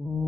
Ooh.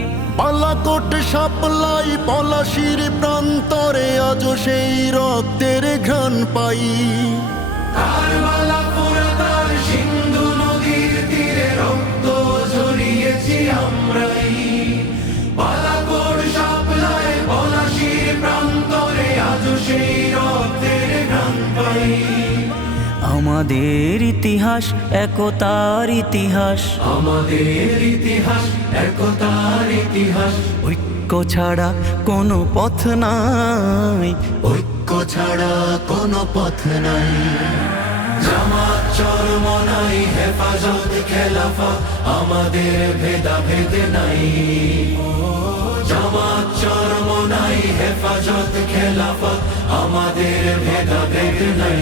পালাকোট সাপলাই পলাশির প্রান্তরে আজ সেই রক্তের ঘ্রাণ পাই। সিন্ধু নদীর তীরে রক্ত ঝরিয়েছি আমরাই। পালাকোর সাপলায় পলাশির প্রান্তরে আজ সেই রক্তের গান পাই। আমাদের ইতিহাস একতার ইতিহাস। আমাদের ইতিহাস ইতিহাস। ঐক্য ছাড়া কোনো পথ নাই। ঐক্য ছাড়া কোনো পথ নাই। জামাত চরমনাই হেফাজত খেলাফা আমাদের ভেদাভেদ নাই। জামাত চরমনাই হেফাজত খেলাফা আমাদের ভেদাভেদ নাই।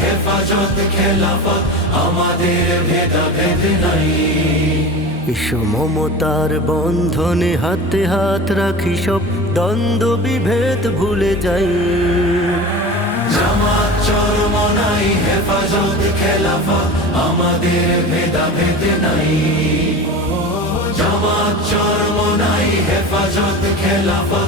হেফাজত খেলাফা আমাদের ভেদাভেদ নাই। এসো মমতার বন্ধনে হাতে হাত রাখি সব দ্বন্দ্ব বিভেদ ভুলে যাই। জামাত চরমনাই হেফাজত খেলাফা আমাদের ভেদাভেদ নাই। জামাত চরমনাই হেফাজত খেলাফা